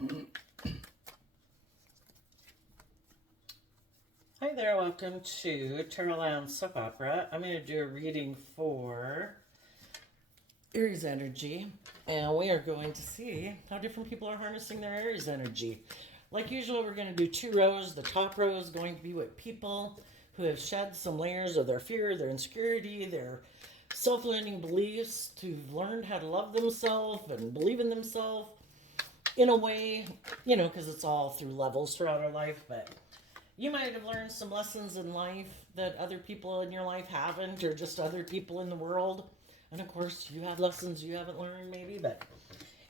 Hi there, welcome to Turtle Soap Opera. I'm going to do a reading for Aries energy, and we are going to see how different people are harnessing their Aries energy. Like usual, we're going to do two rows. The top row is going to be with people who have shed some layers of their fear, their insecurity, their self-limiting beliefs, who've learned how to love themselves and believe in themselves in a way, because it's all through levels throughout our life, but you might have learned some lessons in life that other people in your life haven't, or just other people in the world. And of course, you have lessons you haven't learned, maybe, but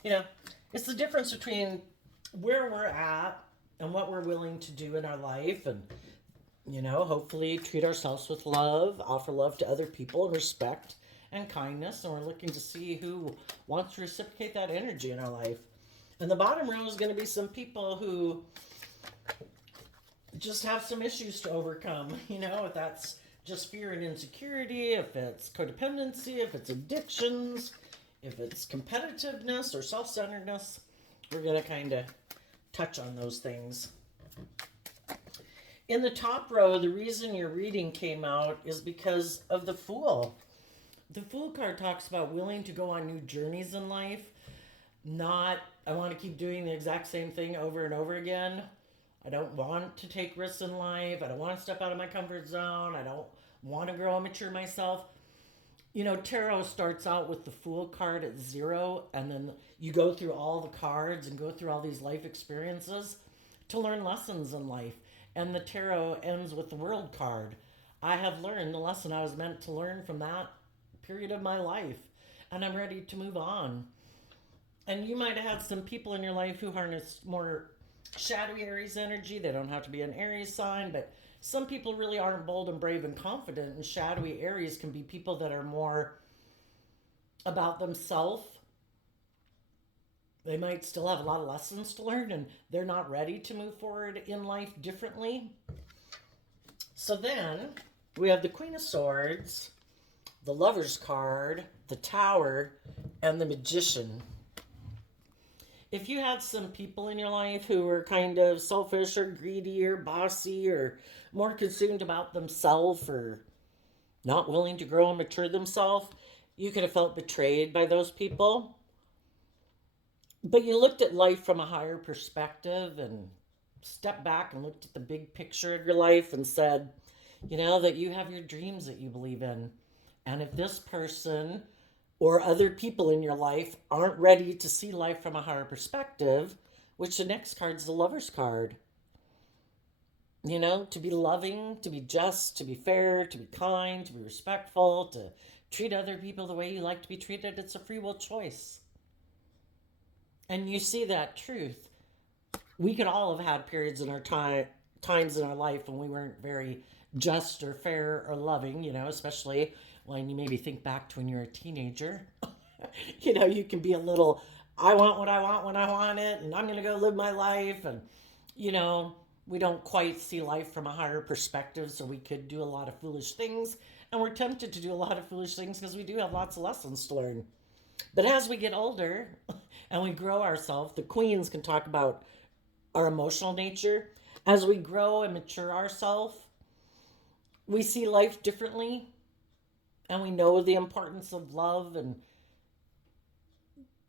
you know, it's the difference between where we're at and what we're willing to do in our life. And, hopefully treat ourselves with love, offer love to other people, and respect and kindness. And we're looking to see who wants to reciprocate that energy in our life. And the bottom row is going to be some people who just have some issues to overcome. If that's just fear and insecurity, if it's codependency, if it's addictions, if it's competitiveness or self centeredness, we're going to kind of touch on those things. In the top row, the reason your reading came out is because of the Fool. The Fool card talks about willing to go on new journeys in life, not, I want to keep doing the exact same thing over and over again. I don't want to take risks in life. I don't want to step out of my comfort zone. I don't want to grow and mature myself. Tarot starts out with the Fool card at 0, and then you go through all the cards and go through all these life experiences to learn lessons in life. And the tarot ends with the World card. I have learned the lesson I was meant to learn from that period of my life, and I'm ready to move on. And you might have had some people in your life who harness more shadowy Aries energy. They don't have to be an Aries sign, but some people really aren't bold and brave and confident. And shadowy Aries can be people that are more about themselves. They might still have a lot of lessons to learn, and they're not ready to move forward in life differently. So then we have the Queen of Swords, the Lover's card, the Tower, and the Magician. If you had some people in your life who were kind of selfish or greedy or bossy or more consumed about themselves or not willing to grow and mature themselves, you could have felt betrayed by those people. But you looked at life from a higher perspective and stepped back and looked at the big picture of your life and said, that you have your dreams that you believe in. And if this person or other people in your life aren't ready to see life from a higher perspective, which the next card is the Lover's card. To be loving, to be just, to be fair, to be kind, to be respectful, to treat other people the way you like to be treated. It's a free will choice. And you see that truth. We could all have had periods in our times in our life when we weren't very just or fair or loving, especially when you maybe think back to when you're a teenager. You can be a little, I want what I want when I want it, and I'm going to go live my life. And, we don't quite see life from a higher perspective, so we could do a lot of foolish things. And we're tempted to do a lot of foolish things because we do have lots of lessons to learn. But as we get older and we grow ourselves, the queens can talk about our emotional nature. As we grow and mature ourselves, we see life differently, and we know the importance of love and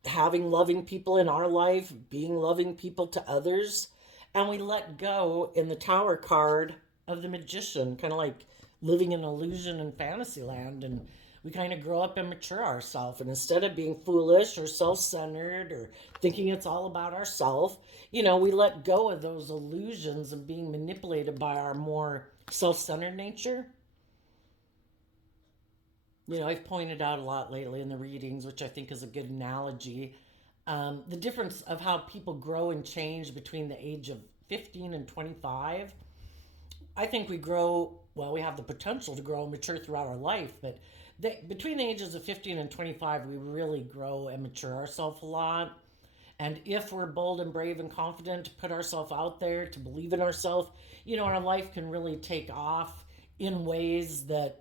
having loving people in our life, being loving people to others. And we let go in the Tower card of the Magician, kind of like living in illusion and fantasy land. And we kind of grow up and mature ourselves. And instead of being foolish or self centered or thinking it's all about ourselves, we let go of those illusions and being manipulated by our more self centered nature. I've pointed out a lot lately in the readings, which I think is a good analogy, the difference of how people grow and change between the age of 15 and 25. I think we grow, well, we have the potential to grow and mature throughout our life, but between the ages of 15 and 25, we really grow and mature ourselves a lot. And if we're bold and brave and confident to put ourselves out there, to believe in ourselves, our life can really take off in ways that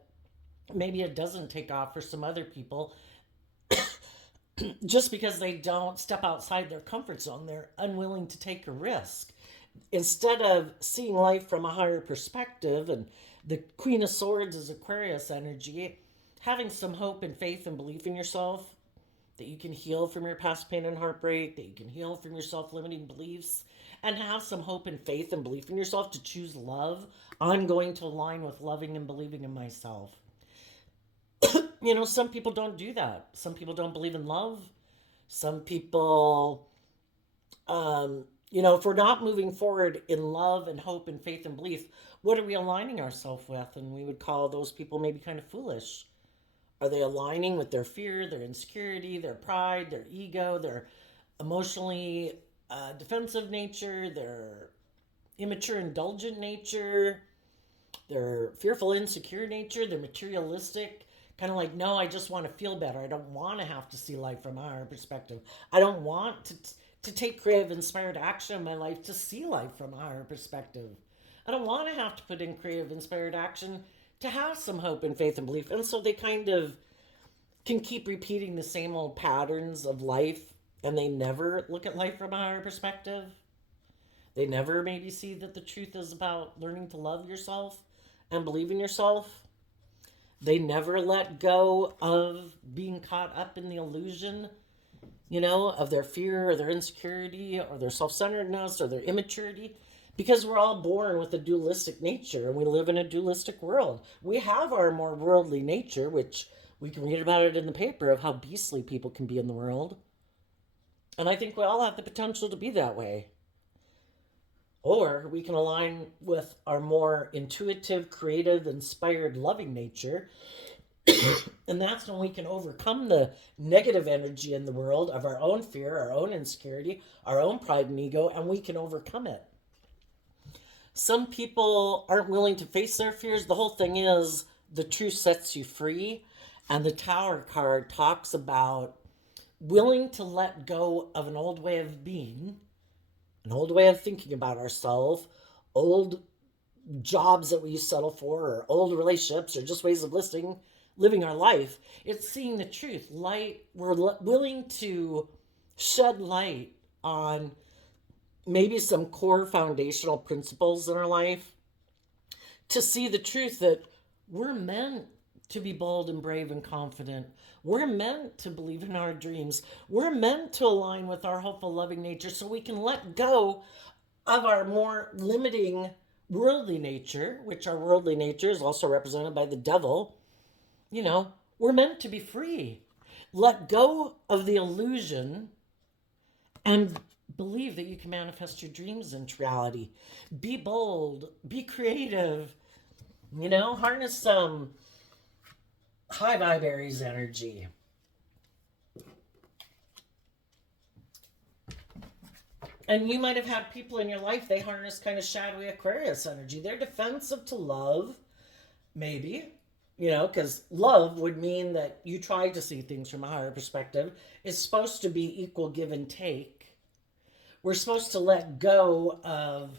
maybe it doesn't take off for some other people. just because they don't step outside their comfort zone, they're unwilling to take a risk. Instead of seeing life from a higher perspective, and the Queen of Swords is Aquarius energy, having some hope and faith and belief in yourself, that you can heal from your past pain and heartbreak, that you can heal from your self limiting beliefs, and have some hope and faith and belief in yourself to choose love. I'm going to align with loving and believing in myself. Some people don't do that. Some people don't believe in love. Some people, if we're not moving forward in love and hope and faith and belief, what are we aligning ourselves with? And we would call those people maybe kind of foolish. Are they aligning with their fear, their insecurity, their pride, their ego, their emotionally defensive nature, their immature, indulgent nature, their fearful, insecure nature, their materialistic, kind of like, no, I just want to feel better. I don't want to have to see life from a higher perspective. I don't want to take creative, inspired action in my life to see life from a higher perspective. I don't want to have to put in creative, inspired action to have some hope and faith and belief. And so they kind of can keep repeating the same old patterns of life, and they never look at life from a higher perspective. They never maybe see that the truth is about learning to love yourself and believe in yourself. They never let go of being caught up in the illusion, of their fear or their insecurity or their self centeredness or their immaturity. Because we're all born with a dualistic nature and we live in a dualistic world. We have our more worldly nature, which we can read about it in the paper of how beastly people can be in the world. And I think we all have the potential to be that way. Or we can align with our more intuitive, creative, inspired, loving nature. And that's when we can overcome the negative energy in the world of our own fear, our own insecurity, our own pride and ego, and we can overcome it. Some people aren't willing to face their fears. The whole thing is the truth sets you free. And the Tower card talks about willing to let go of an old way of being, an old way of thinking about ourselves, old jobs that we settle for, or old relationships, or just ways of living our life. It's seeing the truth. Light, we're willing to shed light on maybe some core foundational principles in our life to see the truth that we're meant to be bold and brave and confident. We're meant to believe in our dreams. We're meant to align with our hopeful, loving nature so we can let go of our more limiting worldly nature, which our worldly nature is also represented by the devil. We're meant to be free. Let go of the illusion and believe that you can manifest your dreams into reality. Be bold, be creative, harness some high vibe Aries energy. And you might have had people in your life, they harness kind of shadowy Aquarius energy. They're defensive to love, maybe, because love would mean that you try to see things from a higher perspective. It's supposed to be equal give and take. We're supposed to let go of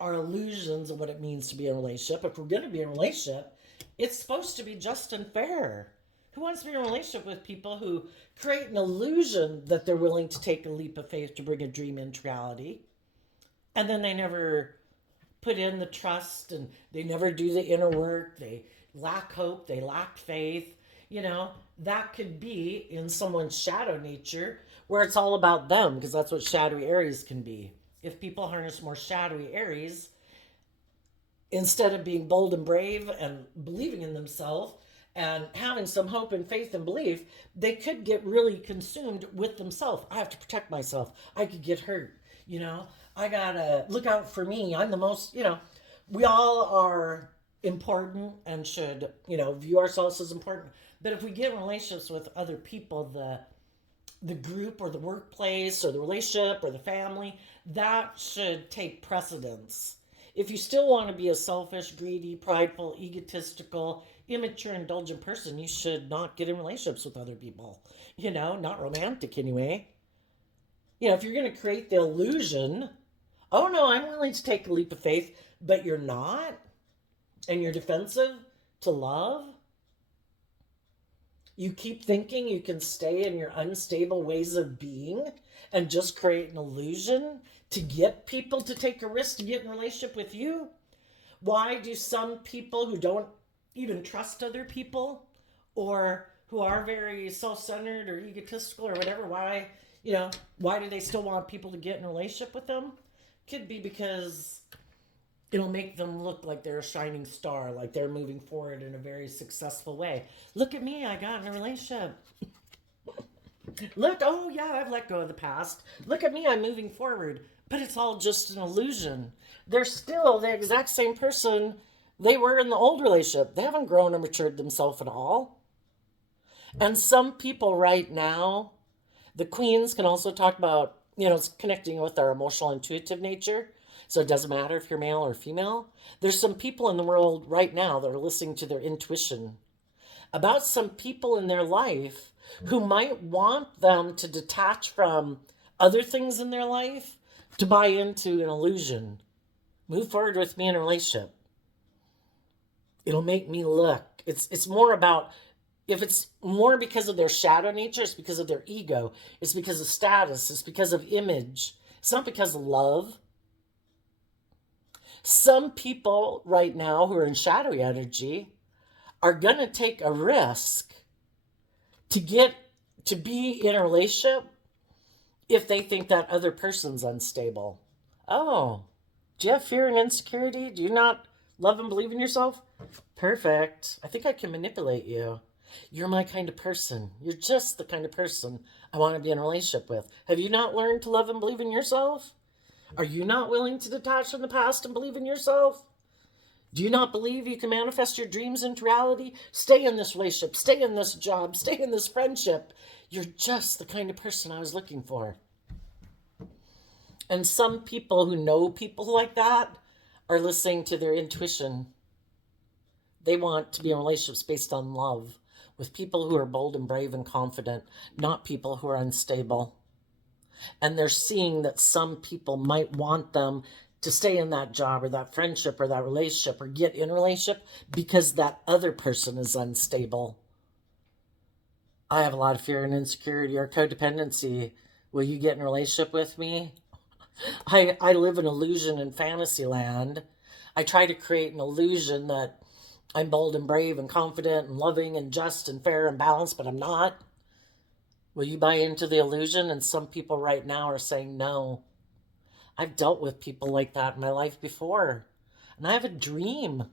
our illusions of what it means to be in a relationship. If we're going to be in a relationship, it's supposed to be just and fair. Who wants to be in a relationship with people who create an illusion that they're willing to take a leap of faith to bring a dream into reality, and then they never put in the trust, and they never do the inner work, they lack hope, they lack faith. That could be in someone's shadow nature where it's all about them, because that's what shadowy Aries can be. If people harness more shadowy Aries, instead of being bold and brave and believing in themselves and having some hope and faith and belief, they could get really consumed with themselves. I have to protect myself. I could get hurt. I gotta look out for me. I'm the most, we all are important and should, view ourselves as important. But if we get in relationships with other people, the group or the workplace or the relationship or the family, that should take precedence. If you still want to be a selfish, greedy, prideful, egotistical, immature, indulgent person, you should not get in relationships with other people. Not romantic anyway. If you're going to create the illusion, oh no, I'm willing to take a leap of faith, but you're not, and you're defensive to love, You keep thinking you can stay in your unstable ways of being and just create an illusion to get people to take a risk to get in a relationship with you. Why do some people who don't even trust other people or who are very self-centered or egotistical or whatever, why do they still want people to get in a relationship with them? Could be because it'll make them look like they're a shining star, like they're moving forward in a very successful way. Look at me, I got in a relationship. Look, oh yeah, I've let go of the past. Look at me, I'm moving forward. But it's all just an illusion. They're still the exact same person they were in the old relationship. They haven't grown or matured themselves at all. And some people right now, the queens can also talk about, connecting with our emotional intuitive nature. So it doesn't matter if you're male or female. There's some people in the world right now that are listening to their intuition about some people in their life who might want them to detach from other things in their life to buy into an illusion. Move forward with me in a relationship. It'll make me look. It's more about, if it's more because of their shadow nature, it's because of their ego. It's because of status. It's because of image. It's not because of love. Some people right now who are in shadowy energy are going to take a risk to get to be in a relationship if they think that other person's unstable. Oh, do you have fear and insecurity? Do you not love and believe in yourself? Perfect. I think I can manipulate you. You're my kind of person. You're just the kind of person I want to be in a relationship with. Have you not learned to love and believe in yourself? Are you not willing to detach from the past and believe in yourself? Do you not believe you can manifest your dreams into reality? Stay in this relationship, stay in this job, stay in this friendship. You're just the kind of person I was looking for. And some people who know people like that are listening to their intuition. They want to be in relationships based on love with people who are bold and brave and confident, not people who are unstable. And they're seeing that some people might want them to stay in that job or that friendship or that relationship or get in a relationship because that other person is unstable. I have a lot of fear and insecurity or codependency. Will you get in a relationship with me? I live in illusion and fantasy land. I try to create an illusion that I'm bold and brave and confident and loving and just and fair and balanced, but I'm not. Will you buy into the illusion? And some people right now are saying no. I've dealt with people like that in my life before. And I have a dream.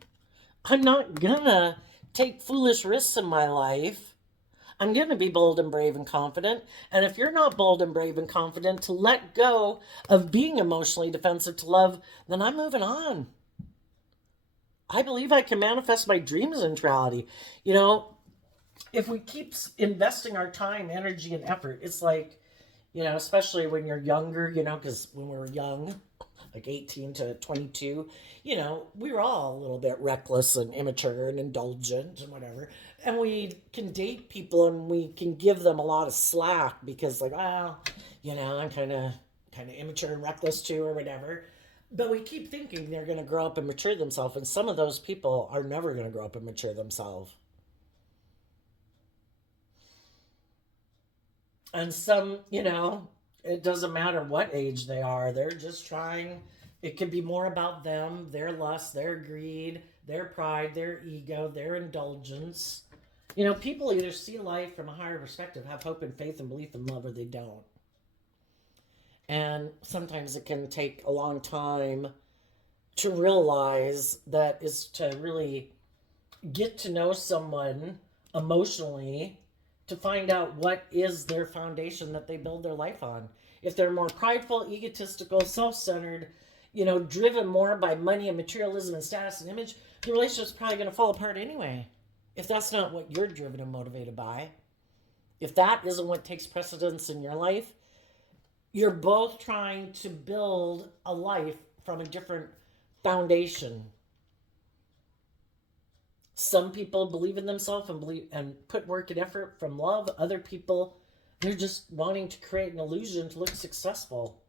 I'm not gonna take foolish risks in my life. I'm gonna be bold and brave and confident. And if you're not bold and brave and confident to let go of being emotionally defensive to love, then I'm moving on. I believe I can manifest my dreams into reality. If we keep investing our time, energy, and effort, it's like, especially when you're younger, because when we were young, like 18 to 22, we were all a little bit reckless and immature and indulgent and whatever. And we can date people and we can give them a lot of slack because, like, well, I'm kind of immature and reckless too or whatever. But we keep thinking they're going to grow up and mature themselves, and some of those people are never going to grow up and mature themselves. And some, it doesn't matter what age they are. They're just trying. It could be more about them, their lust, their greed, their pride, their ego, their indulgence. People either see life from a higher perspective, have hope and faith and belief in love, or they don't. And sometimes it can take a long time to realize that is to really get to know someone emotionally to find out what is their foundation that they build their life on. If they're more prideful, egotistical, self-centered, driven more by money and materialism and status and image, the relationship's probably going to fall apart anyway. If that's not what you're driven and motivated by, if that isn't what takes precedence in your life, you're both trying to build a life from a different foundation. Some people believe in themselves and put work and effort from love. Other people, they're just wanting to create an illusion to look successful.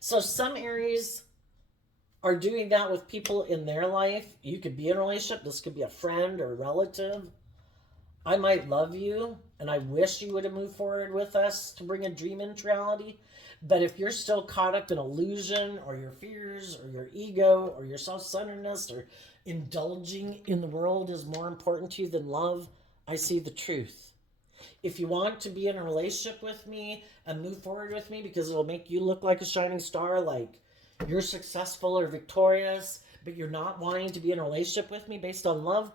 So some Aries are doing that with people in their life. You could be in a relationship. This could be a friend or a relative. I might love you and I wish you would have moved forward with us to bring a dream into reality. But if you're still caught up in illusion or your fears or your ego or your self centeredness or indulging in the world is more important to you than love, I see the truth. If you want to be in a relationship with me and move forward with me because it'll make you look like a shining star, like you're successful or victorious, but you're not wanting to be in a relationship with me based on love,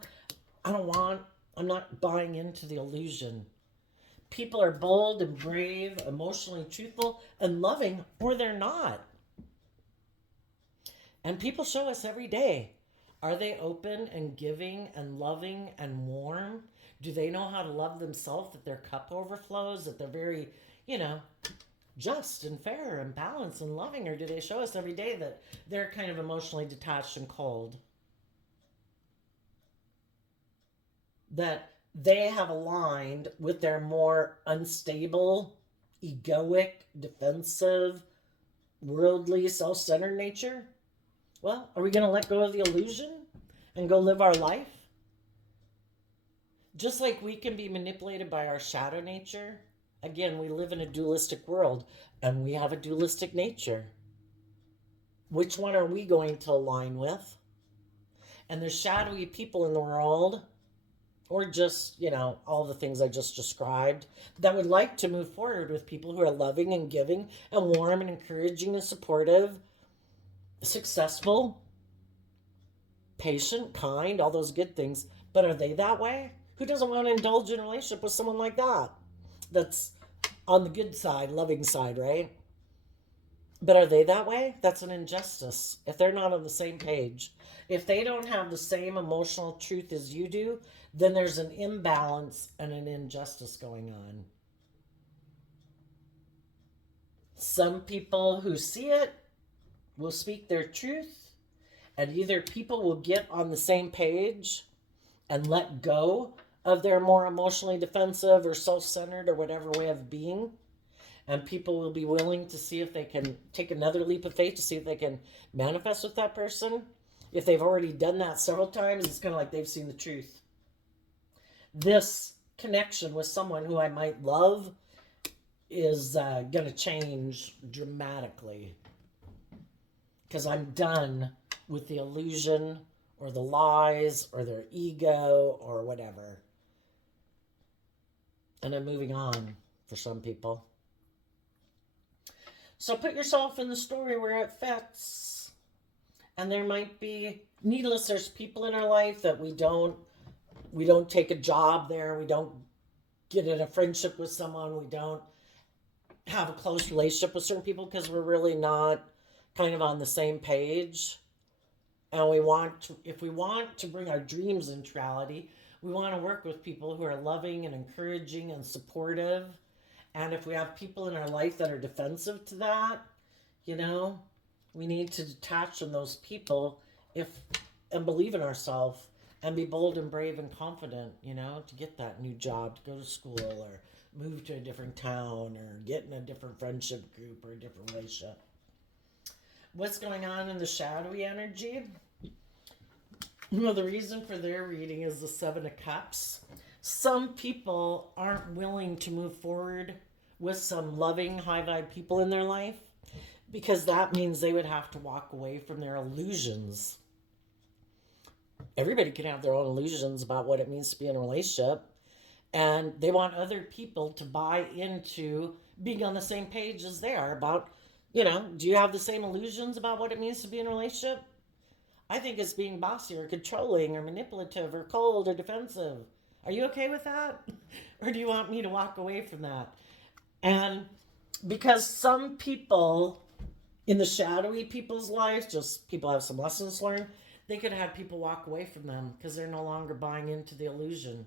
I don't want, I'm not buying into the illusion. People are bold and brave, emotionally truthful and loving, or they're not. And people show us every day. Are they open and giving and loving and warm? Do they know how to love themselves, that their cup overflows, that they're very, you know, just and fair and balanced and loving? Or do they show us every day that they're kind of emotionally detached and cold? That they have aligned with their more unstable, egoic, defensive, worldly, self centered nature? Well, are we going to let go of the illusion and go live our life? Just like we can be manipulated by our shadow nature, again, we live in a dualistic world and we have a dualistic nature. Which one are we going to align with? And there's shadowy people in the world, or just, all the things I just described, that would like to move forward with people who are loving and giving and warm and encouraging and supportive, successful, patient, kind, all those good things. But are they that way? Who doesn't want to indulge in a relationship with someone like that? That's on the good side, loving side, right? But are they that way? That's an injustice. If they're not on the same page, if they don't have the same emotional truth as you do, then there's an imbalance and an injustice going on. Some people who see it will speak their truth, and either people will get on the same page and let go of their more emotionally defensive or self centered or whatever way of being. And people will be willing to see if they can take another leap of faith to see if they can manifest with that person. If they've already done that several times, it's kind of like they've seen the truth. This connection with someone who I might love is going to change dramatically because I'm done with the illusion or the lies or their ego or whatever. And I'm moving on for some people. So put yourself in the story where it fits. And there might be, needless, there's people in our life that we don't take a job there, we don't get in a friendship with someone, we don't have a close relationship with certain people because we're really not kind of on the same page. And if we want to bring our dreams into reality, we want to work with people who are loving and encouraging and supportive. And if we have people in our life that are defensive to that, we need to detach from those people and believe in ourselves and be bold and brave and confident, to get that new job, to go to school or move to a different town or get in a different friendship group or a different relationship. What's going on in the shadowy energy? Well, the reason for their reading is the Seven of Cups. Some people aren't willing to move forward with some loving, high vibe people in their life because that means they would have to walk away from their illusions. Everybody can have their own illusions about what it means to be in a relationship, and they want other people to buy into being on the same page as they are about, do you have the same illusions about what it means to be in a relationship? I think it's being bossy or controlling or manipulative or cold or defensive. Are you okay with that? Or do you want me to walk away from that? And because some people in the shadowy people's lives, just people have some lessons learned, they could have people walk away from them because they're no longer buying into the illusion.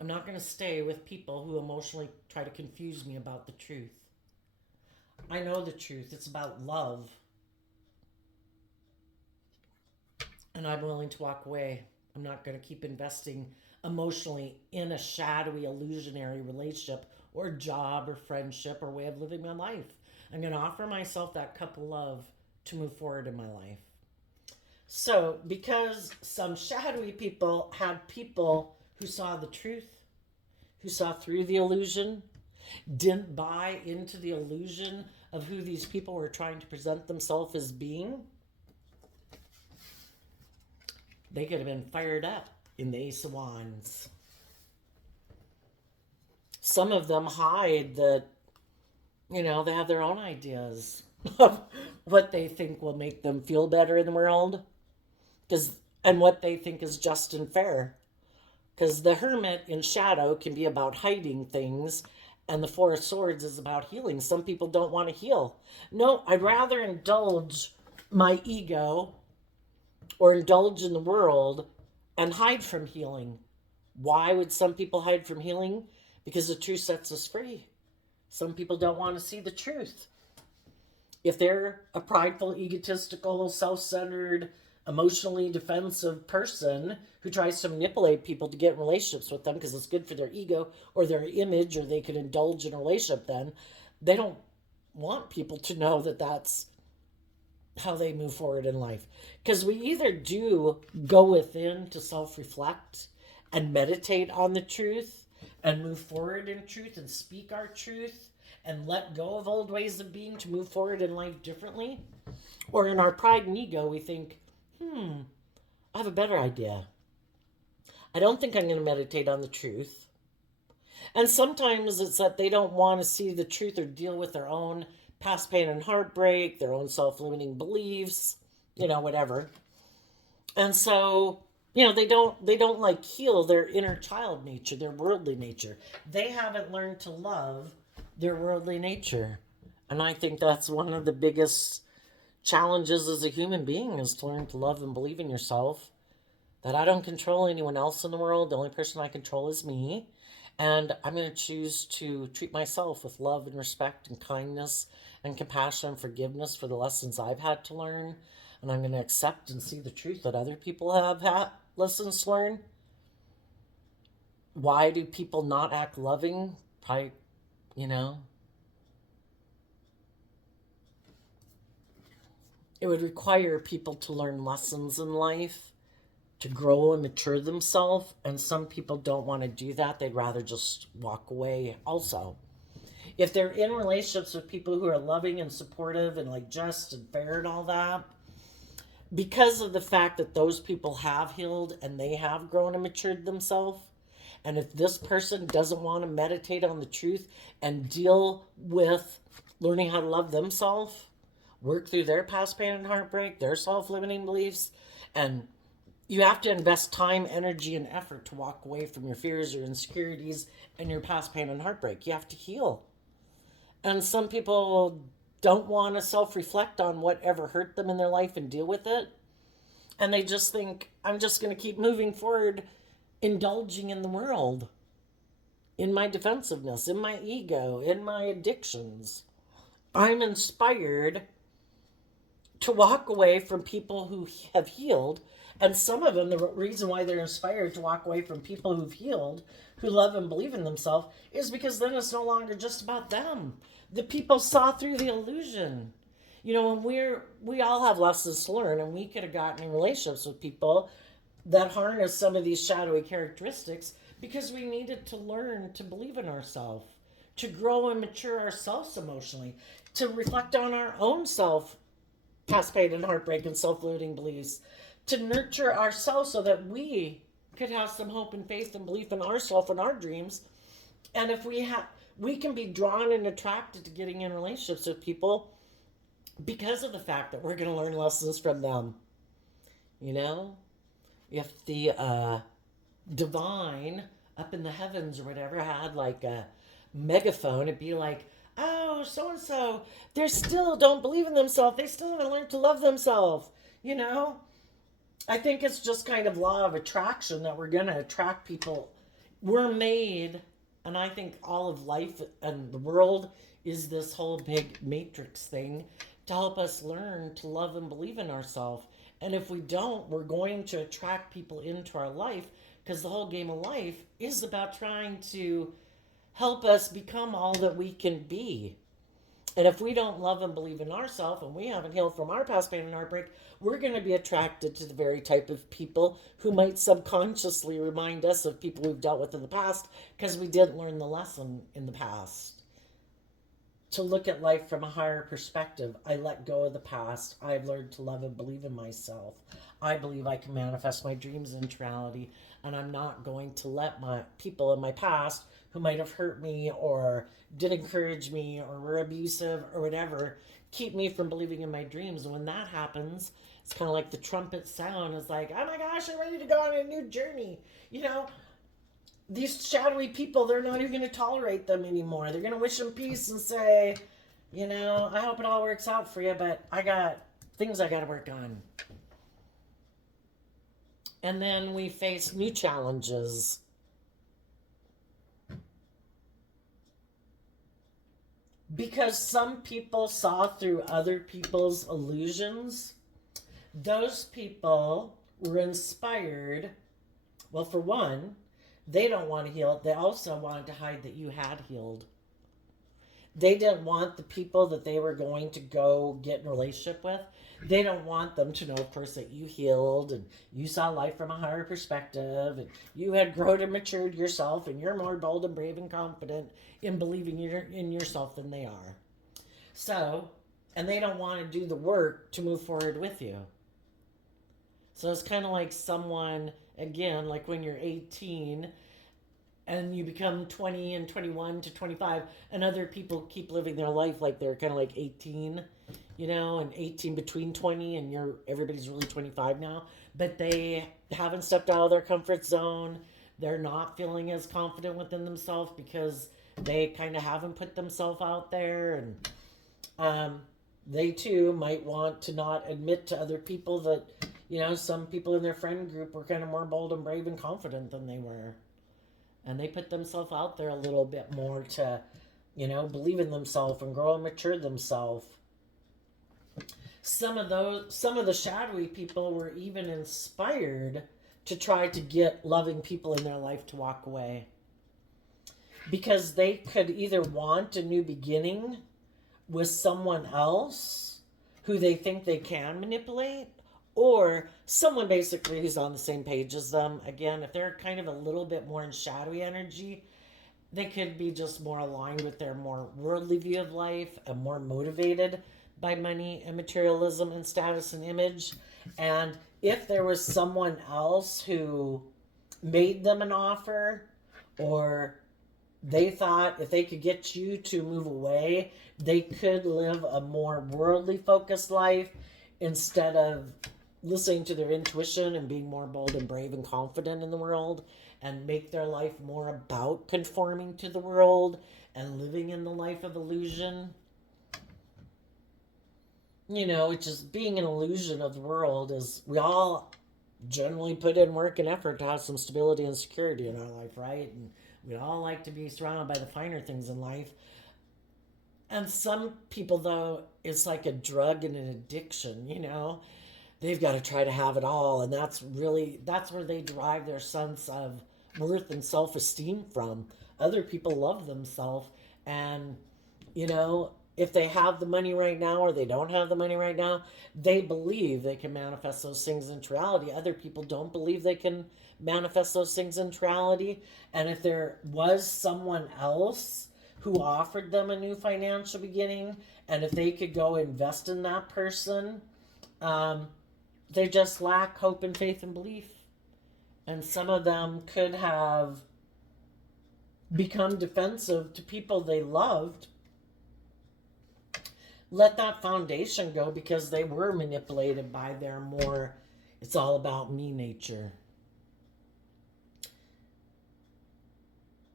I'm not going to stay with people who emotionally try to confuse me about the truth. I know the truth. It's about love. And I'm willing to walk away. I'm not going to keep investing emotionally in a shadowy, illusionary relationship or job or friendship or way of living my life. I'm going to offer myself that cup of love to move forward in my life. So, because some shadowy people had people who saw the truth, who saw through the illusion, didn't buy into the illusion of who these people were trying to present themselves as being, they could have been fired up in the Ace of Wands. Some of them hide that, they have their own ideas of what they think will make them feel better in the world, and what they think is just and fair. Because the Hermit in shadow can be about hiding things, and the Four of Swords is about healing. Some people don't want to heal. No, I'd rather indulge my ego or indulge in the world and hide from healing. Why would some people hide from healing? Because the truth sets us free. Some people don't want to see the truth. If they're a prideful, egotistical, self-centered, emotionally defensive person who tries to manipulate people to get in relationships with them because it's good for their ego or their image, or they can indulge in a relationship, then they don't want people to know that that's how they move forward in life. Because we either do go within to self-reflect and meditate on the truth and move forward in truth and speak our truth and let go of old ways of being to move forward in life differently. Or in our pride and ego, we think, I have a better idea. I don't think I'm going to meditate on the truth. And sometimes it's that they don't want to see the truth or deal with their own past pain and heartbreak, their own self-limiting beliefs, whatever. And so, they don't like heal their inner child nature, their worldly nature. They haven't learned to love their worldly nature. And I think that's one of the biggest challenges as a human being, is to learn to love and believe in yourself. That I don't control anyone else in the world. The only person I control is me. And I'm going to choose to treat myself with love and respect and kindness and compassion and forgiveness for the lessons I've had to learn. And I'm going to accept and see the truth that other people have had lessons to learn. Why do people not act loving? Probably, it would require people to learn lessons in life, to grow and mature themselves, and some people don't want to do that. They'd rather just walk away also. If they're in relationships with people who are loving and supportive and like just and fair and all that, because of the fact that those people have healed and they have grown and matured themselves, and if this person doesn't want to meditate on the truth and deal with learning how to love themselves, work through their past pain and heartbreak, their self-limiting beliefs, and you have to invest time, energy, and effort to walk away from your fears, your insecurities, and your past pain and heartbreak. You have to heal. And some people don't want to self-reflect on whatever hurt them in their life and deal with it. And they just think, I'm just going to keep moving forward, indulging in the world, in my defensiveness, in my ego, in my addictions. I'm inspired to walk away from people who have healed. And some of them, the reason why they're inspired to walk away from people who've healed, who love and believe in themselves, is because then it's no longer just about them. The people saw through the illusion. And we all have lessons to learn, and we could have gotten in relationships with people that harness some of these shadowy characteristics because we needed to learn to believe in ourselves, to grow and mature ourselves emotionally, to reflect on our own self, past pain and heartbreak and self-limiting beliefs, to nurture ourselves so that we could have some hope and faith and belief in ourselves and our dreams. And if we can be drawn and attracted to getting in relationships with people because of the fact that we're going to learn lessons from them. If the divine up in the heavens or whatever had like a megaphone, it'd be like, oh, so-and-so, they still don't believe in themselves. They still haven't learned to love themselves. I think it's just kind of law of attraction that we're going to attract people. We're made, and I think all of life and the world is this whole big matrix thing to help us learn to love and believe in ourselves. And if we don't, we're going to attract people into our life, because the whole game of life is about trying to help us become all that we can be. And if we don't love and believe in ourselves and we haven't healed from our past pain and heartbreak, we're going to be attracted to the very type of people who might subconsciously remind us of people we've dealt with in the past because we didn't learn the lesson in the past. To look at life from a higher perspective, I let go of the past. I've learned to love and believe in myself. I believe I can manifest my dreams into reality, and I'm not going to let my people in my past who might have hurt me or did encourage me or were abusive or whatever keep me from believing in my dreams. And when that happens, it's kind of like the trumpet sound is like, oh my gosh, I'm ready to go on a new journey. You know, these shadowy people, they're not even going to tolerate them anymore. They're going to wish them peace and say, you know, I hope it all works out for you, but I got things I got to work on. And then we face new challenges. Because some people saw through other people's illusions, those people were inspired. Well, for one, they don't want to heal. They also wanted to hide that you had healed. They didn't want the people that they were going to go get in a relationship with. They don't want them to know, of course, that you healed and you saw life from a higher perspective and you had grown and matured yourself and you're more bold and brave and confident in believing in yourself than they are. So, and they don't want to do the work to move forward with you. So it's kind of like someone, again, like when you're 18 and you become 20 and 21 to 25 and other people keep living their life like they're kind of like 18, you know, and 18 between 20 and everybody's really 25 now, but they haven't stepped out of their comfort zone. They're not feeling as confident within themselves because they kind of haven't put themselves out there, and they too might want to not admit to other people that, you know, some people in their friend group were kind of more bold and brave and confident than they were. And they put themselves out there a little bit more to, you know, believe in themselves and grow and mature themselves. Some of the shadowy people were even inspired to try to get loving people in their life to walk away. Because they could either want a new beginning with someone else who they think they can manipulate, or someone basically who's on the same page as them. Again, if they're kind of a little bit more in shadowy energy, they could be just more aligned with their more worldly view of life and more motivated by money and materialism and status and image. And if there was someone else who made them an offer, or they thought if they could get you to move away, they could live a more worldly focused life instead of listening to their intuition and being more bold and brave and confident in the world, and make their life more about conforming to the world and living in the life of illusion. You know, it's just being an illusion of the world is we all generally put in work and effort to have some stability and security in our life, right? And we all like to be surrounded by the finer things in life. And some people, though, it's like a drug and an addiction, you know? They've got to try to have it all, and that's where they derive their sense of worth and self-esteem from. Other people love themselves, and you know, if they have the money right now or they don't have the money right now, they believe they can manifest those things into reality. Other people don't believe they can manifest those things into reality. And if there was someone else who offered them a new financial beginning, and if they could go invest in that person, they just lack hope and faith and belief. And some of them could have become defensive to people they loved, let that foundation go because they were manipulated by their more, it's all about me nature.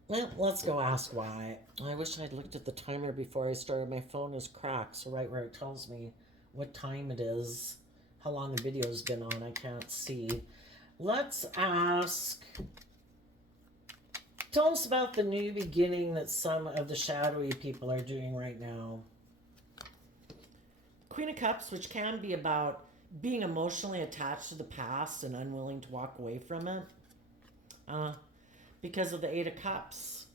Well, let's go ask why. I wish I'd looked at the timer before I started. My phone is cracked, so right where it tells me what time it is, how long the video's been on, I can't see. Let's ask, tell us about the new beginning that some of the shadowy people are doing right now. Queen of Cups, which can be about being emotionally attached to the past and unwilling to walk away from it. Because of the Eight of Cups.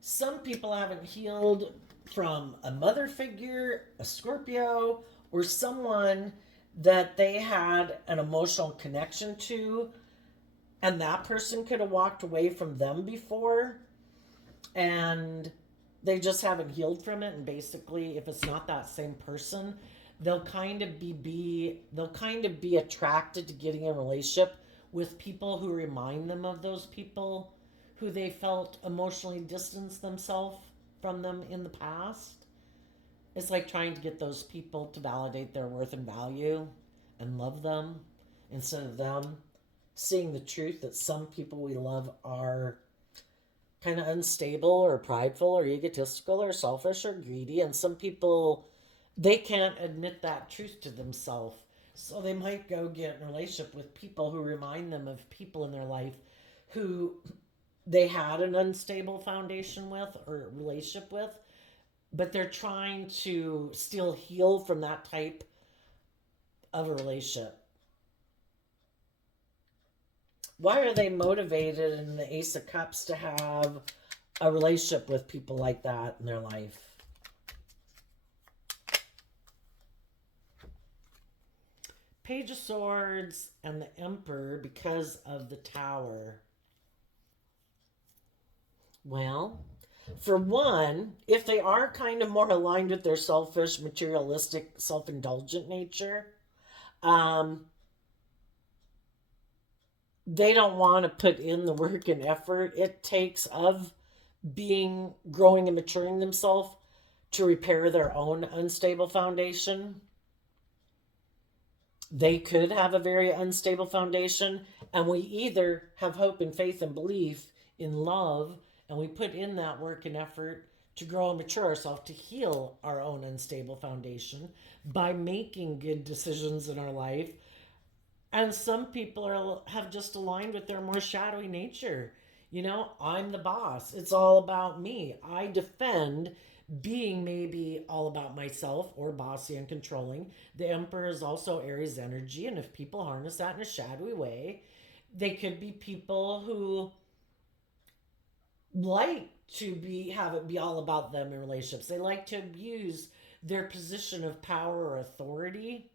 Some people haven't healed from a mother figure, a Scorpio, or someone that they had an emotional connection to, and that person could have walked away from them before, and they just haven't healed from it. And basically, if it's not that same person, they'll kind of be attracted to getting in a relationship with people who remind them of those people who they felt emotionally distanced themselves from them in the past. It's like trying to get those people to validate their worth and value and love them, instead of them seeing the truth that some people we love are kind of unstable or prideful or egotistical or selfish or greedy. And some people, they can't admit that truth to themselves. So they might go get in a relationship with people who remind them of people in their life who they had an unstable foundation with or relationship with, but they're trying to still heal from that type of a relationship. Why are they motivated in the Ace of Cups to have a relationship with people like that in their life? Page of Swords and the Emperor because of the Tower. Well, for one, if they are kind of more aligned with their selfish, materialistic, self-indulgent nature, um, they don't want to put in the work and effort it takes of being growing and maturing themselves to repair their own unstable foundation. They could have a very unstable foundation, and we either have hope and faith and belief in love, and we put in that work and effort to grow and mature ourselves to heal our own unstable foundation by making good decisions in our life. And some people have just aligned with their more shadowy nature. You know, I'm the boss. It's all about me. I defend being maybe all about myself or bossy and controlling. The Emperor is also Aries energy. And if people harness that in a shadowy way, they could be people who like to have it be all about them in relationships. They like to abuse their position of power or authority.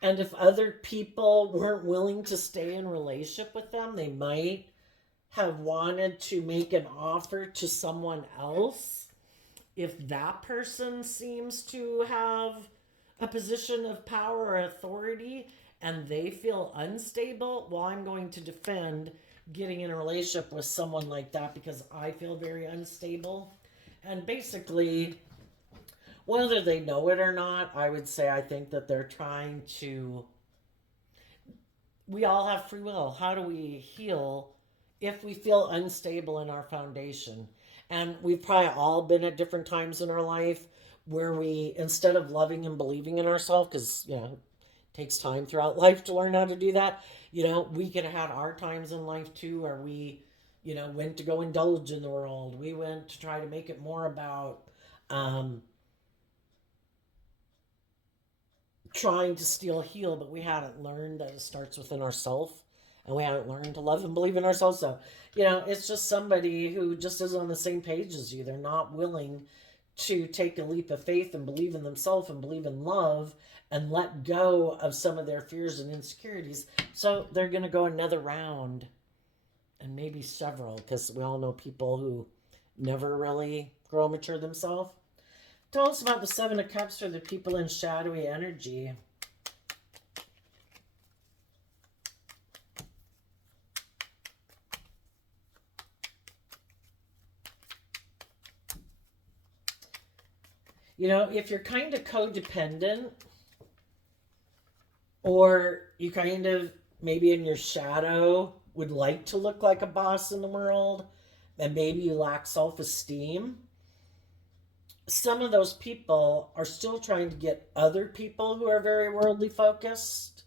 And if other people weren't willing to stay in relationship with them, they might have wanted to make an offer to someone else. If that person seems to have a position of power or authority and they feel unstable, well, I'm going to defend getting in a relationship with someone like that because I feel very unstable. And basically, whether they know it or not, I would say I think that they're trying to. We all have free will. How do we heal if we feel unstable in our foundation? And we've probably all been at different times in our life where we, instead of loving and believing in ourselves, because, you know, it takes time throughout life to learn how to do that. You know, we could have had our times in life too where we, you know, went to go indulge in the world. We went to try to make it more about trying to still heal, but we hadn't learned that it starts within ourselves, and we haven't learned to love and believe in ourselves. So, you know, it's just somebody who just isn't on the same page as you. They're not willing to take a leap of faith and believe in themselves and believe in love and let go of some of their fears and insecurities. So they're going to go another round and maybe several, because we all know people who never really grow and mature themselves. Tell us about the Seven of Cups for the people in shadowy energy. You know, if you're kind of codependent, or you kind of maybe in your shadow would like to look like a boss in the world, and maybe you lack self-esteem, some of those people are still trying to get other people who are very worldly focused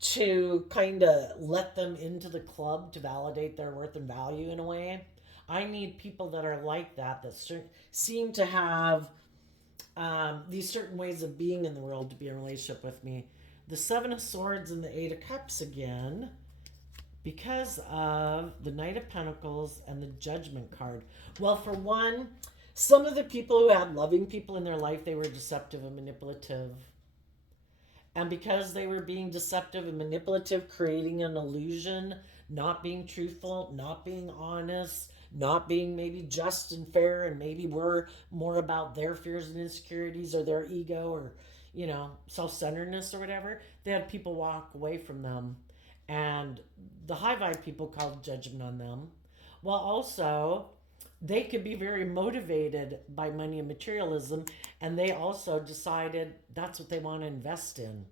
to kind of let them into the club to validate their worth and value in a way. I need people that are like that, that seem to have these certain ways of being in the world to be in a relationship with me. The Seven of Swords and the Eight of Cups again. because of the Knight of Pentacles and the Judgment card. Well, for one, some of the people who had loving people in their life, they were deceptive and manipulative. And because they were being deceptive and manipulative, creating an illusion, not being truthful, not being honest, not being maybe just and fair, and maybe were more about their fears and insecurities or their ego or, self-centeredness or whatever, they had people walk away from them. And the high vibe people called judgment on them. Well, also, they could be very motivated by money and materialism, and they also decided that's what they want to invest in.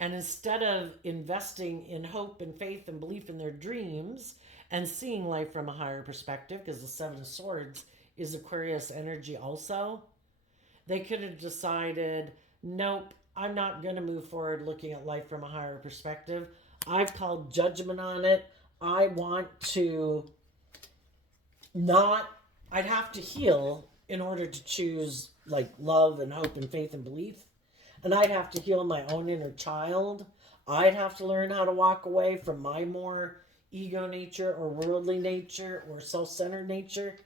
And instead of investing in hope and faith and belief in their dreams and seeing life from a higher perspective, because the Seven of Swords is Aquarius energy also, they could have decided, nope, I'm not going to move forward looking at life from a higher perspective. I've called judgment on it. I want to not, I'd have to heal in order to choose like love and hope and faith and belief. And I'd have to heal my own inner child. I'd have to learn how to walk away from my more ego nature or worldly nature or self-centered nature.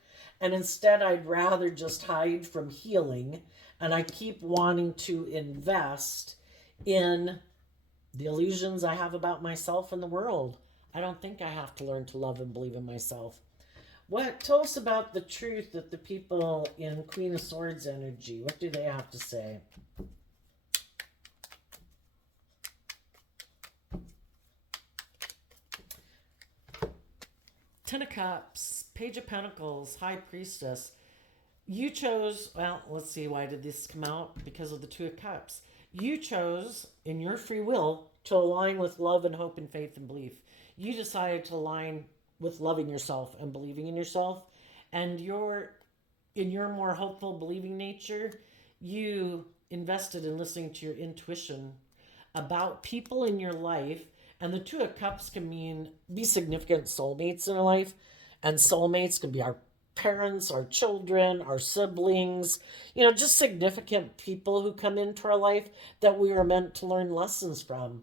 And instead, I'd rather just hide from healing. And I keep wanting to invest in the illusions I have about myself and the world. I don't think I have to learn to love and believe in myself. Tell us about the truth that the people in Queen of Swords energy, what do they have to say? Ten of Cups, Page of Pentacles, High Priestess. You chose, well, let's see, why did this come out? Because of the Two of Cups. You chose, in your free will, to align with love and hope and faith and belief. You decided to align with loving yourself and believing in yourself. And in your more hopeful, believing nature, you invested in listening to your intuition about people in your life. And the Two of Cups can be significant soulmates in our life. And soulmates can be our parents, our children, our siblings, just significant people who come into our life that we are meant to learn lessons from.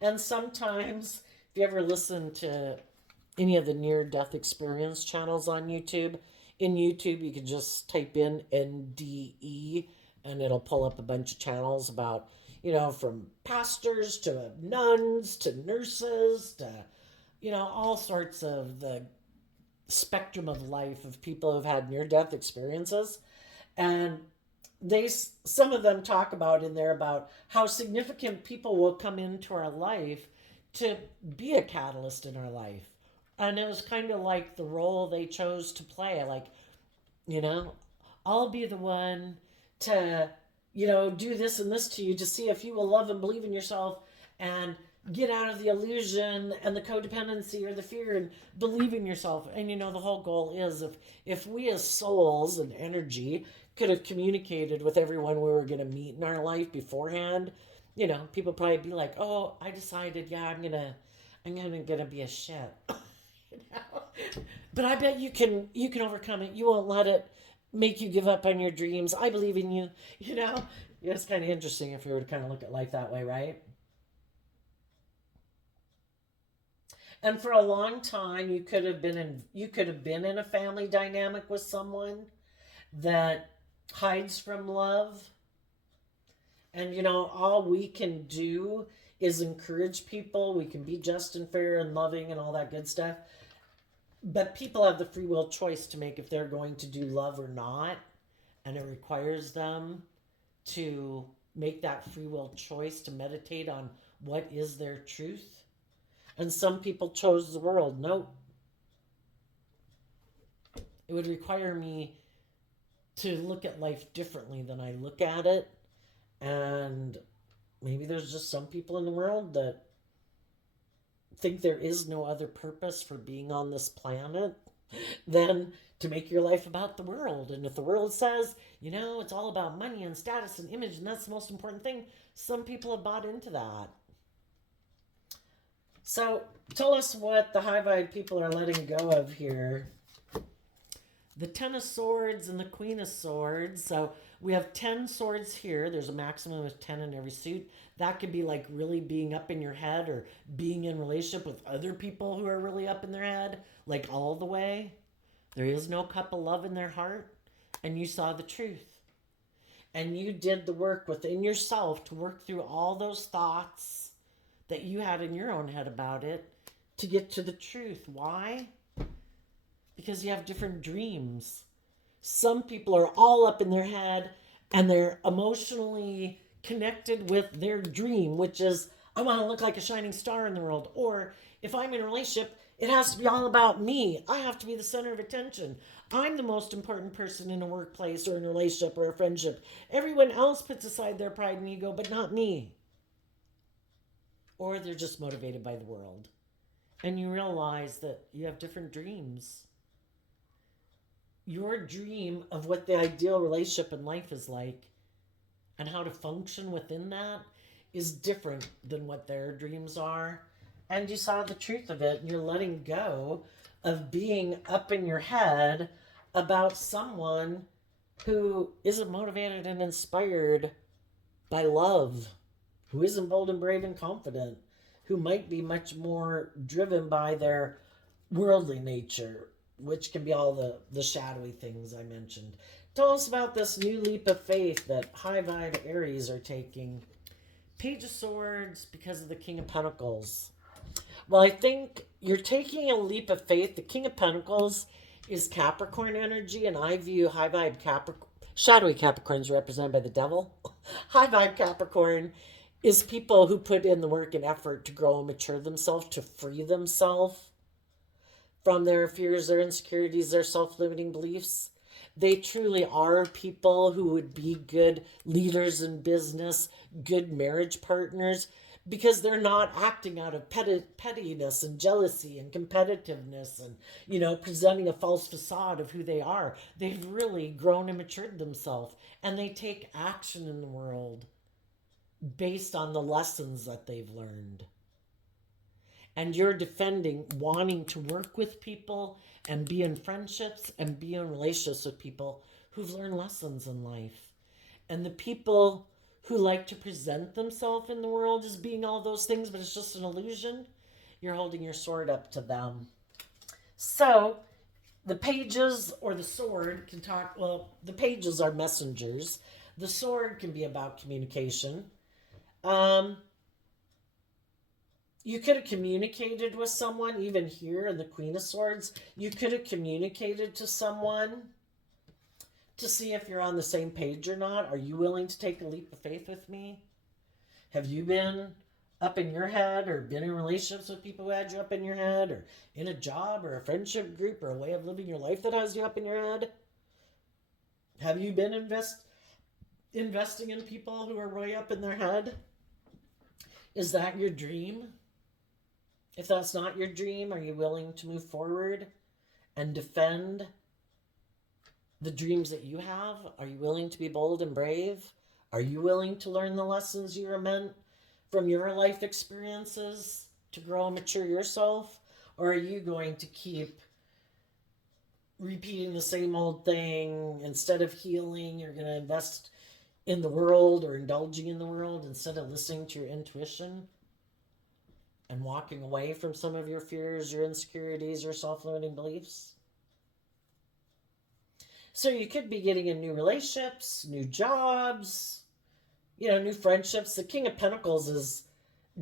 And sometimes, if you ever listen to any of the near-death experience channels on YouTube, in YouTube you can just type in NDE and it'll pull up a bunch of channels about, from pastors to nuns to nurses to, all sorts of the spectrum of life of people who've had near-death experiences. And some of them talk about in there about how significant people will come into our life to be a catalyst in our life. And it was kind of like the role they chose to play. Like, I'll be the one to, do this and this to you to see if you will love and believe in yourself and get out of the illusion and the codependency or the fear and believe in yourself. And, the whole goal is if we as souls and energy could have communicated with everyone we were going to meet in our life beforehand, people probably be like, oh, I decided, yeah, I'm gonna be a shit. But I bet you can overcome it. You won't let it make you give up on your dreams. I believe in you. It's kind of interesting if we were to kind of look at life that way, right? And for a long time, you could have been in a family dynamic with someone that hides from love. And all we can do is encourage people. We can be just and fair and loving and all that good stuff. But people have the free will choice to make if they're going to do love or not. And it requires them to make that free will choice to meditate on what is their truth. And some people chose the world. Nope. It would require me to look at life differently than I look at it. And maybe there's just some people in the world that think there is no other purpose for being on this planet than to make your life about the world. And if the world says, it's all about money and status and image, and that's the most important thing, some people have bought into that. So tell us what the high vibe people are letting go of here. the Ten of Swords and the Queen of Swords. So we have 10 swords here. There's a maximum of 10 in every suit. That could be like really being up in your head or being in relationship with other people who are really up in their head, like all the way. There is no cup of love in their heart. And you saw the truth. And you did the work within yourself to work through all those thoughts that you had in your own head about it to get to the truth. Why? Because you have different dreams. Some people are all up in their head and they're emotionally connected with their dream, which is, I want to look like a shining star in the world. Or if I'm in a relationship, it has to be all about me. I have to be the center of attention. I'm the most important person in a workplace or in a relationship or a friendship. Everyone else puts aside their pride and ego, but not me. Or they're just motivated by the world. And you realize that you have different dreams. Your dream of what the ideal relationship in life is like and how to function within that is different than what their dreams are. And you saw the truth of it, and you're letting go of being up in your head about someone who isn't motivated and inspired by love, who isn't bold and brave and confident, who might be much more driven by their worldly nature, which can be all the shadowy things I mentioned. Tell us about this new leap of faith that high vibe Aries are taking. Page of Swords because of the King of Pentacles. Well, I think you're taking a leap of faith. The King of Pentacles is Capricorn energy, and I view high vibe Capricorn, shadowy Capricorns represented by the devil. High vibe Capricorn is people who put in the work and effort to grow and mature themselves, to free themselves from their fears, their insecurities, their self-limiting beliefs. They truly are people who would be good leaders in business, good marriage partners, because they're not acting out of pettiness and jealousy and competitiveness and, presenting a false facade of who they are. They've really grown and matured themselves, and they take action in the world based on the lessons that they've learned. And you're defending wanting to work with people and be in friendships and be in relationships with people who've learned lessons in life. And the people who like to present themselves in the world as being all those things, but it's just an illusion, you're holding your sword up to them. So the pages or the sword can talk, well, the pages are messengers. The sword can be about communication. You could have communicated with someone, even here in the Queen of Swords. You could have communicated to someone to see if you're on the same page or not. Are you willing to take a leap of faith with me? Have you been up in your head or been in relationships with people who had you up in your head, or in a job or a friendship group or a way of living your life that has you up in your head? Have you been investing in people who are way up in their head? Is that your dream? If that's not your dream, are you willing to move forward and defend the dreams that you have? Are you willing to be bold and brave? Are you willing to learn the lessons you were meant from your life experiences to grow and mature yourself? Or are you going to keep repeating the same old thing? Instead of healing, you're going to invest in the world or indulging in the world instead of listening to your intuition and walking away from some of your fears, your insecurities, your self-limiting beliefs. So you could be getting in new relationships, new jobs, new friendships. The King of Pentacles is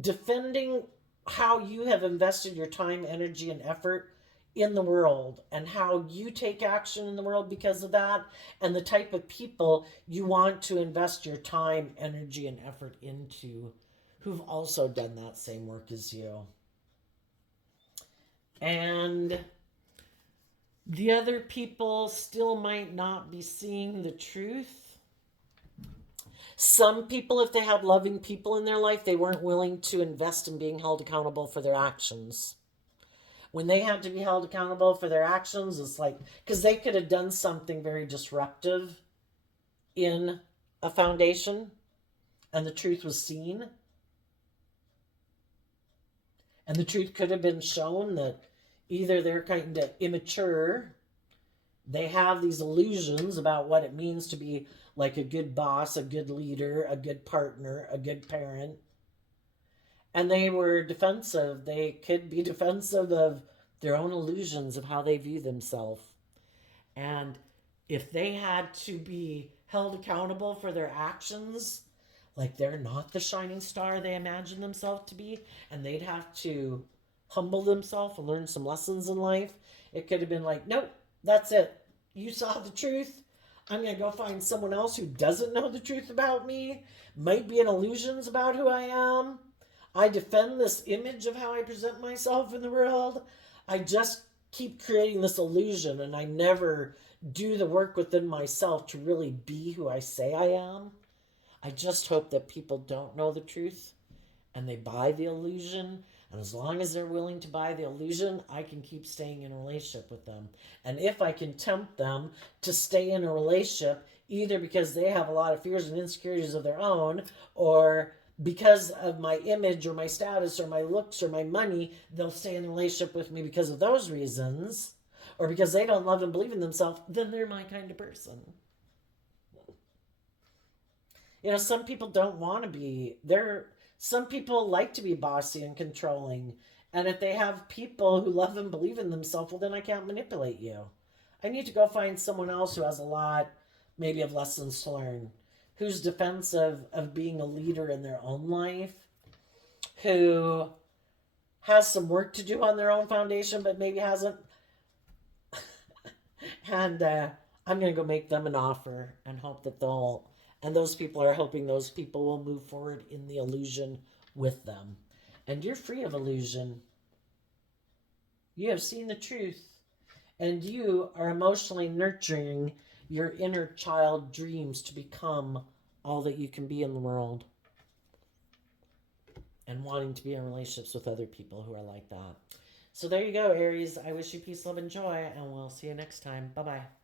defending how you have invested your time, energy, and effort in the world, and how you take action in the world because of that, and the type of people you want to invest your time, energy, and effort into who've also done that same work as you. And the other people still might not be seeing the truth. Some people, if they had loving people in their life, they weren't willing to invest in being held accountable for their actions. When they had to be held accountable for their actions, it's like, because they could have done something very disruptive in a foundation, and the truth was seen. And the truth could have been shown that either they're kind of immature They have these illusions about what it means to be like a good boss, a good leader, a good partner, a good parent. And they were defensive. They could be defensive of their own illusions of how they view themselves. And if they had to be held accountable for their actions, like they're not the shining star they imagine themselves to be, and they'd have to humble themselves and learn some lessons in life, it could have been like, nope, that's it. You saw the truth. I'm going to go find someone else who doesn't know the truth about me, might be in illusions about who I am. I defend this image of how I present myself in the world. I just keep creating this illusion and I never do the work within myself to really be who I say I am. I just hope that people don't know the truth and they buy the illusion. And as long as they're willing to buy the illusion, I can keep staying in a relationship with them. And if I can tempt them to stay in a relationship, either because they have a lot of fears and insecurities of their own, or because of my image or my status or my looks or my money, they'll stay in a relationship with me because of those reasons, or because they don't love and believe in themselves, then they're my kind of person. Some people don't want to be there. Some people like to be bossy and controlling. And if they have people who love and believe in themselves, well, then I can't manipulate you. I need to go find someone else who has a lot, maybe, of lessons to learn, who's defensive of being a leader in their own life, who has some work to do on their own foundation, but maybe hasn't. And I'm going to go make them an offer and hope that they'll, and those people are hoping those people will move forward in the illusion with them. And you're free of illusion. You have seen the truth. And you are emotionally nurturing your inner child dreams to become all that you can be in the world. And wanting to be in relationships with other people who are like that. So there you go, Aries. I wish you peace, love, and joy. And we'll see you next time. Bye bye.